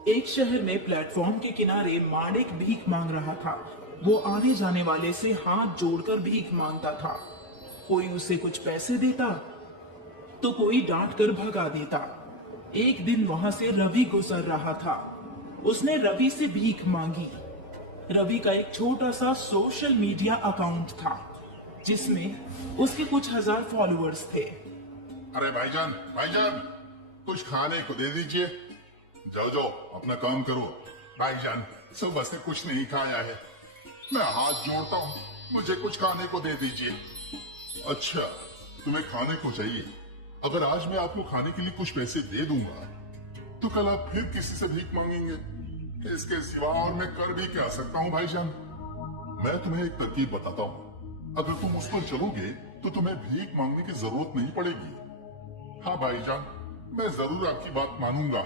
एक शहर में प्लेटफॉर्म के किनारे माणिक भीख मांग रहा था। वो आने जाने वाले से हाथ जोड़कर भीख मांगता था। कोई उसे कुछ पैसे देता तो कोई डांट कर भगा देता। एक दिन वहां से रवि गुजर रहा था। उसने रवि से भीख मांगी। रवि का एक छोटा सा सोशल मीडिया अकाउंट था जिसमें उसके कुछ हजार फॉलोअर्स थे। अरे भाईजान भाईजान, कुछ खाने को दे दीजिए। जाओ जाओ अपना काम करो। भाईजान सुबह से कुछ नहीं खाया है, मैं हाथ जोड़ता हूँ, मुझे कुछ खाने को दे दीजिए। अच्छा तुम्हें खाने को चाहिए? अगर आज मैं आपको खाने के लिए कुछ पैसे दे दूंगा तो कल आप फिर किसी से भीख मांगेंगे। इसके सिवा और मैं कर भी क्या सकता हूँ भाईजान? मैं तुम्हें एक तरकीब बताता हूँ, अगर तुम उस पर चलोगे तो तुम्हें भीख मांगने की जरूरत नहीं पड़ेगी। हाँ भाईजान, मैं जरूर आपकी बात मानूंगा।